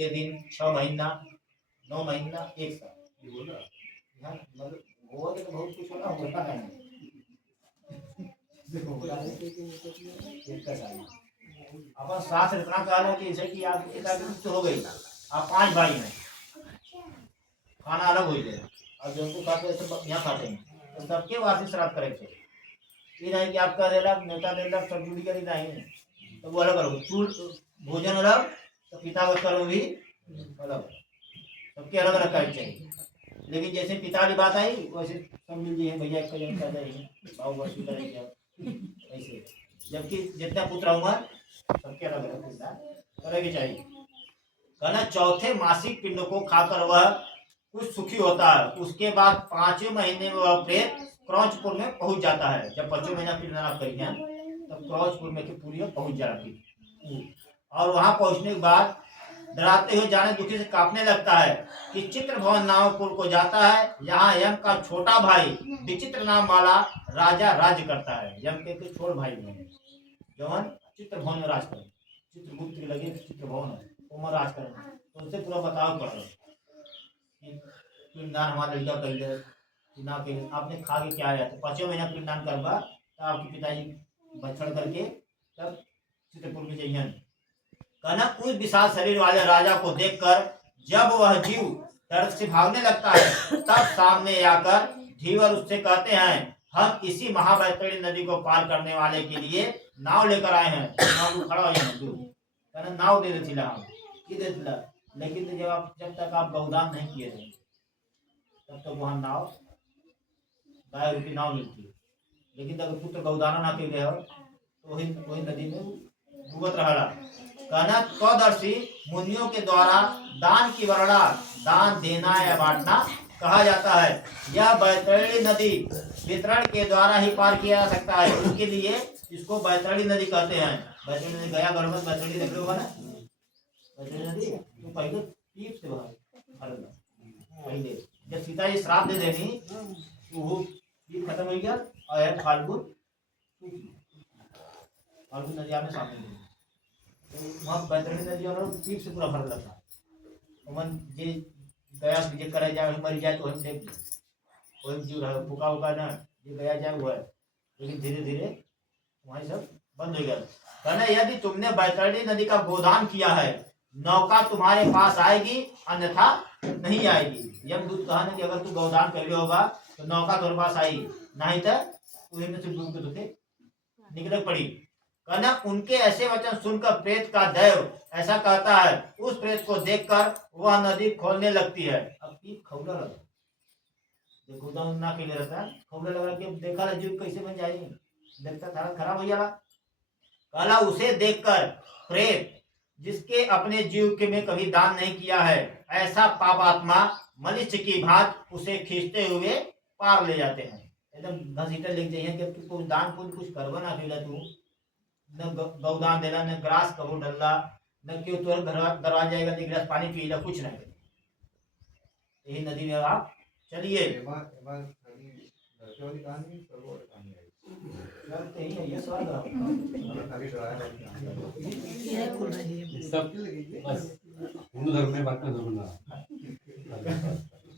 कितने दिन, 6 महीना, 9 महीना, 1 साल। हाँ, मतलब वो तो बहुत कुछ होना होता है। अपन शास्त्र इतना कहा है कि जैसे कि आपके पिता की मृत्यु हो गई, आप 5 भाई हैं, खाना अलग हो गया, और जो उनको खाते हैं यहाँ खाते हैं, तो सबके वार्षिक श्राद्ध करेंगे। ये नहीं कि आपका देलक, नेता देलक, सब जुड़ी करी नहीं, तो वो अलग अलग चूल भोजन अलग, तो पिता का कर्म भी अलग, सबके अलग अलग कार्य चाहिए। लेकिन जैसे पिता की बात आई वैसे सब मिल गए भैया एक जन कर देंगे, भाव वर्षी करेंगे ऐसे। जबकि जितना पुत्र होगा सबके अलग अलग पिता करेंगे चाहिए। कहना चौथे मासिक पिंड को खाकर वह कुछ सुखी होता है। उसके बाद 5वें महीने में वह प्रेत क्रौचपुर में पहुंच जाता है। जब 5वें महीना पिंडदान आप करी हैं तब क्रौचपुर में की पूरी पहुंच जाती, और वहां पहुंचने के बाद डराते हुए जाने दुखी से कांपने लगता है कि चित्रभवन नामपुर को जाता है। यहाँ यम का छोटा भाई विचित्र नाम वाला राजा राज्य करता है। यम के छोटे भाई जवन चित्रभवन में राज करे, चित्रगुप्त के लगे चित्रभवन है राज करे, तो उससे पूरा बताओ पड़ रहा पिंडदान हमारा लड़का कर ले कि ना के आपने खा के क्या आया। तो 5वें महीना पिंडदान करवा तो आपके पिताजी बछड़ करके तब चित्रपुर में जाइए। कहना उस विशाल शरीर वाले राजा को देखकर जब वह जीव दर्द से भागने लगता है तब सामने आकर धीवर उससे कहते हैं, हम इसी महावैतरणी नदी को पार करने वाले के लिए नाव लेकर आए हैं। नाव को खड़ा हो जाए, नाव दे देती हम की देती, लेकिन जब तक आप गौदान नहीं किए थे तब तक वहां नाव गाय रूपी नाव मिलती है। लेकिन अगर पुत्र गौदाना ना के हो तो वही नदी में डूबत रहा। कहना कदर्शी मुनियों के द्वारा दान की वर्णना दान देना या बांटना कहा जाता है। यह बैतरणी नदी वितरण के द्वारा ही पार किया जा सकता है, इसके लिए इसको बैतरणी नदी कहते हैं। बैतरणी नदी गया गढ़ में बैतरणी देख लो ना, बैतरणी नदी तो पहले पीप से पहले जब सीता जी श्राप दे देनी तो वो पीप खत्म हो गया और फाल्गुन नदी आने सामने वहाँ बैतरणी नदी और पीप से पूरा भर लगा। मन जे गया जे करे जाए मर जाए तो हम देख वही जीव रहा फूका उका ना जे गया जाए वो है, लेकिन धीरे धीरे वहीं सब बंद हो गया। कहना यदि तुमने बैतरणी नदी का गोदान किया है नौका तुम्हारे पास आएगी अन्यथा नहीं आएगी। यमदूत कहा ना कि अगर तू गोदान कर होगा तो नौका तुम्हारे पास आएगी, नहीं तो वहीं में से डूब के तुझे निकल पड़ी। कहना उनके ऐसे वचन सुनकर प्रेत का दैव ऐसा कहता है, उस प्रेत को देखकर वह नदी खोलने लगती है। अब पीप खौला लगा, गोदाम ना के लिए रहता है खौला लगा कि देखा जीव कैसे बन जाएगी, देखता था खराब हो जाएगा। कहला उसे देखकर प्रेत जिसके अपने जीव के में कभी दान नहीं किया है ऐसा पापात्मा मनुष्य की भांति उसे खींचते हुए पार ले जाते हैं। एकदम घसीटा लिख जाइए कि तू कुछ दान पुण्य कुछ करवा ना पीला, तू न गौदान देला न ग्रास कबू डल्ला न क्यों तोर दरवाजा जाएगा एक गिलास पानी पी ला, कुछ नहीं। यही नदी में आप चलिए ये सवाल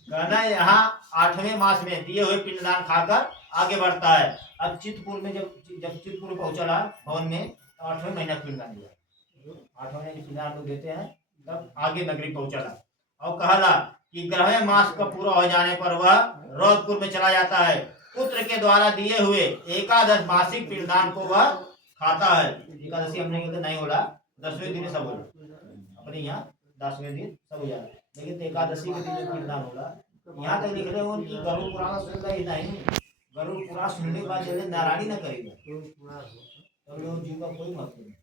कहना यहाँ 8वें मास में दिए हुए पिंडदान खाकर आगे बढ़ता है। अब चित्रपुर में जब चित्रपुर पहुंचा भवन में तो 8वें महीना पिंडदान दिया। 8वें महीने पिंडदान लोग देते हैं तब आगे नगरी पहुंचा और कहला कि 11वें मास का पूरा हो जाने पर वह रौदपुर में चला जाता है। पुत्र के द्वारा दिए हुए एकादश मासिक पिंडदान को वह खाता है। एकादशी हमने नहीं होला, 10वें दिन सब होला अपने यहाँ 10वें दिन सब हो जाता है, लेकिन एकादशी के दिन पिंडदान होला। यहाँ तक लिख रहे हो कि गरुड़ पुराण सुनता ही नहीं, गरुड़ पुराण सुनने के बाद जब नारायणी न करेगा तो लोग जीव का कोई मतलब नहीं।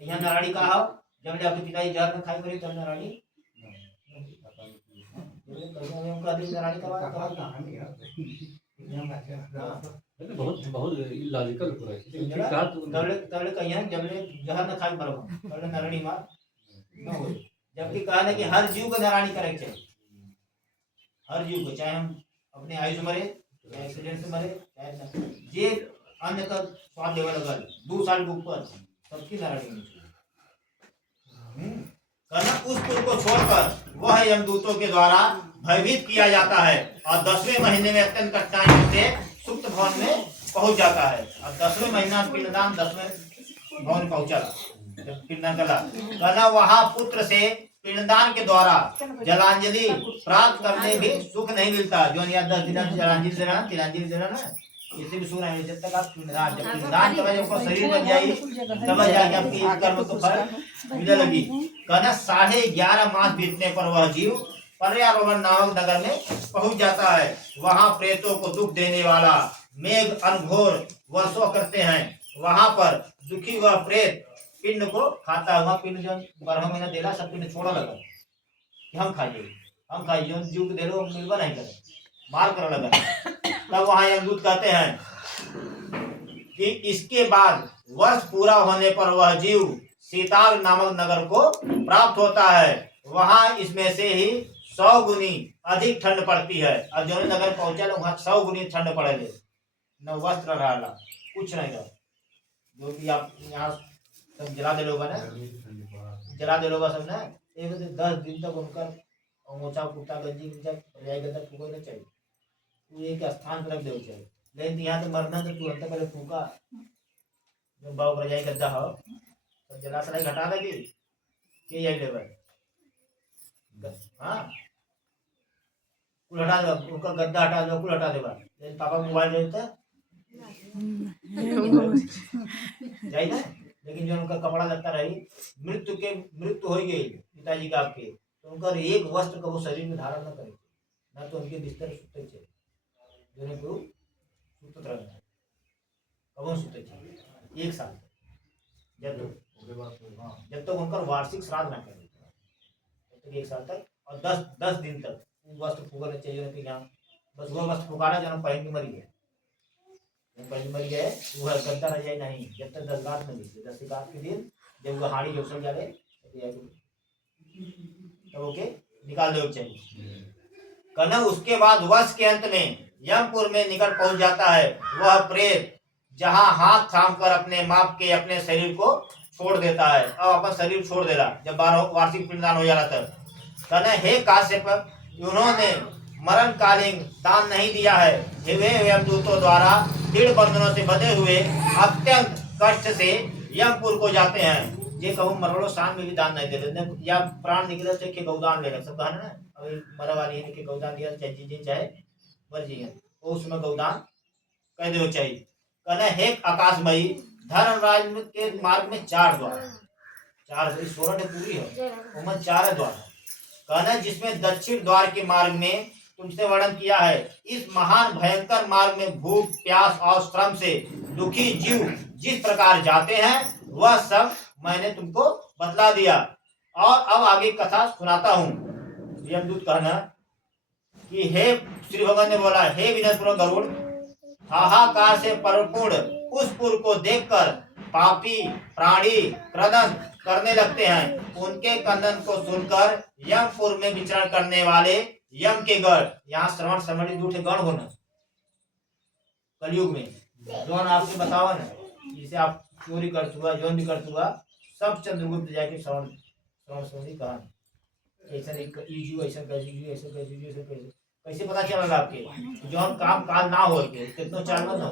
यहाँ नारायणी कहा हो जब आपके पिताजी जहर में खाई करी तब नारायणी बहुत बहुत इलॉजिकल पूरा जहर न खाई मरो नारायणी मार न हो। जबकि कहा कि हर जीव को नारायणी करे चाहिए, हर जीव को, चाहे हम अपने आयुष मरे चाहे एक्सीडेंट से मरे चाहे जे अन्य का स्वाद लेवल अगर 2 साल के ऊपर सबकी नारायणी होनी चाहिए। उस पुर को छोड़कर वह यमदूतों के द्वारा भयभीत किया जाता है और 10वें महीने में अत्यंत कठिनाइयों से सुप्त भवन में पहुंच जाता है। अब 10वें महीना पिंडदान 10वें भवन में पहुंचा, जब पिंडदान कला वहां पुत्र से पिंडदान के द्वारा जलांजलि प्राप्त करने भी सुख नहीं मिलता। जो 10 दिन जलांजलि देना, तिलांजलि देना ना, इसे भी सुख नहीं मिलता। जब तक आप पिंडदान, जब पिंडदान तब जब शरीर बन जाएगी तब जाके आपकी कर्म को फल मिलने लगी। कहना 11.5 मास बीतने पर वह जीव पर्यावरण नामक नगर में पहुंच जाता है। वहां प्रेतों को दुख देने वाला मेघ अनघोर वर्षों करते हैं। वहां पर दुखी हुआ प्रेत पिंड को खाता हुआ, पिंड जो 12 महीना देला सब पिंड छोड़ा लगा कि हम खाइए जो जीव को दे लो मिलवा नहीं करे, मार कर लगा। तब वहां यमदूत कहते हैं कि इसके बाद वर्ष पूरा होने पर वह जीव सीताल नामक नगर को प्राप्त होता है। वहां इसमें से ही 100 गुनी अधिक ठंड पड़ती है। और जो नगर पहुंचा वहां 100 गुनी ठंड पड़े, न वस्त्र रहा, कुछ नहीं रहा। जो कि आप यहाँ सब जला दे लोग ना, जला दे लोग सब ना, एक 10 दिन तक उनका मोचा कुर्ता गंजी फूको चाहिए, वो एक स्थान पर रख दे चाहिए। लेकिन यहाँ तो मरना तो तुरंत पहले फूका, जो बाबू रजाई गद्दा हो तो जला सलाई घटा देगी कि यही लेबर, हाँ कुल हटा दे, उनका गद्दा हटा दो, कुल हटा देगा। लेकिन पापा मोबाइल रहता जाए ना, लेकिन जो उनका कपड़ा लगता रही, मृत्यु हो गई पिताजी का आपके, तो उनका एक वस्त्र को वो शरीर में धारण न करे, ना तो उनके बिस्तर सुते थे, एक साल जब तक उनका वार्षिक श्राद्ध न करे, तब तक 1 साल तक। और 10 दिन तक वस्त्र फूकना चाहिए कि यहाँ बस वो वस्त्र फुकाना जो पहन के मरी गए, मर गए वो गद्दा रह जाए नहीं, जब तक 10 रात में बीते। 10 रात के दिन जब वो हाड़ी जोसर जाए तब ओके निकाल दो चाहिए। कहना उसके बाद वर्ष के अंत में यमपुर में निकट पहुंच जाता है वह प्रेत, जहां हाथ थाम कर अपने माप के अपने शरीर को छोड़ देता है। अब अपन शरीर छोड़ देला जब 12 वार्षिक पिंडदान हो जा रहा था। कहना हे काश्यप, उन्होंने मरणकालीन दान नहीं दिया है। वे यमदूतों द्वारा दृढ़ बंधनों से बंधे हुए अत्यंत कष्ट से यमपुर को जाते हैं। ये कहूँ मरोड़ो शान में भी दान नहीं दे रहे, या प्राण निकले थे कि गौदान ले रहे, सब कहना ना अभी मरा वाली है कि गौदान दिया चाहे जी चाहे मर जी, वो उसमें गौदान कह दो चाहिए। कहना हे आकाशमयी, धर्मराज के मार्ग में 4 द्वार, 4 16 पूरी है, उनमें 4 द्वार। कहना जिसमें दक्षिण द्वार के मार्ग में तुमसे वर्णन किया है। इस महान भयंकर मार्ग में भूख प्यास और श्रम से दुखी जीव जिस प्रकार जाते हैं वह सब मैंने तुमको बतला दिया, और अब आगे कथा सुनाता हूँ। यमदूत कहना कि हे श्री भगवान ने बोला, हे विनयपूर्वक गरुड़, हाहाकार से परिपूर्ण उस पुर को देखकर पापी प्राणी क्रदन करने लगते हैं। उनके क्रदन को सुनकर यमपुर में विचरण करने वाले यम के गण, यहाँ श्रवण समृद्धि दूठे गण होना कलयुग में जो आपसे बतावा ना, जिसे आप चोरी कर चुका जो भी कर चुका सब चंद्रगुप्त जाके श्रवण समृद्धि कहा ऐसा कैसे पता चला आपके जो हम काम काल ना हो के कितना चाल मत हो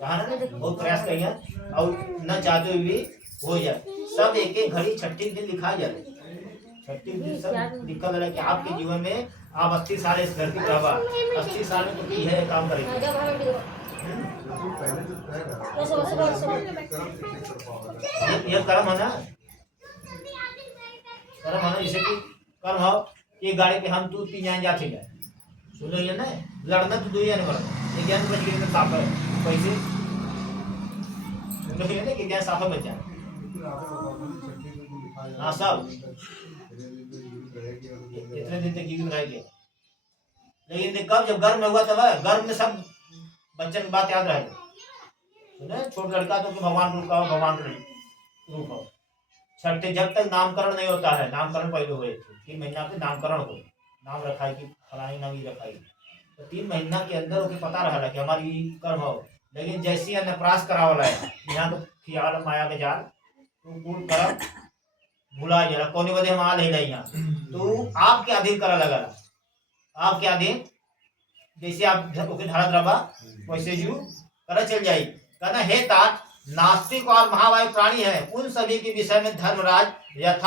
कहा ना, बहुत प्रयास करिए और न चाहते हुए भी हो जाए। सब एक एक घड़ी 36 दिन लिखा जाए, 36 दिन सब लिखा है कि आपके जीवन में आप 80 साल इस धरती पर रहा, 80 साल में तो है काम करेंगे। ये कर्म है ना, कर्म है ना, जैसे कि कर्म हो कि गाड़ी पे हम 2-3 जान जाते हैं, सुनो ये ना, लड़ना तो 2 जाने वाला, एक जान बच गई साफ है पैसे, सुनो ये ना कि जान साफ है बच्चा, हाँ सब इतने दिन तक जीवित रह गए। लेकिन कब जब गर्भ में हुआ तब गर्भ में सब बच्चन की बात याद रहेगी। सुने छोटा लड़का तो भगवान रूप का हो, भगवान रूप हो। छठे जब तक नामकरण नहीं होता है, नामकरण पहले हुए थे 3 महीना पे नामकरण हो, नाम रखा है कि फलानी नाम ही रखा है, तो 3 महीना के अंदर उसे पता रहा कि हमारी कर्म हो। लेकिन जैसे ही अन्नप्राश करावला है यहाँ तो खियाल माया के जाल तो पूर्ण कर्म भुला जरा कोने बदे हम आ नहीं यहाँ तो आपके अधीन करा लगा आपके अधीन जैसे आप ओके धरत रहा वैसे जू करा चल जाई कहना हे तात नास्तिक और महावायु प्राणी है उन सभी के विषय में धर्मराज यथा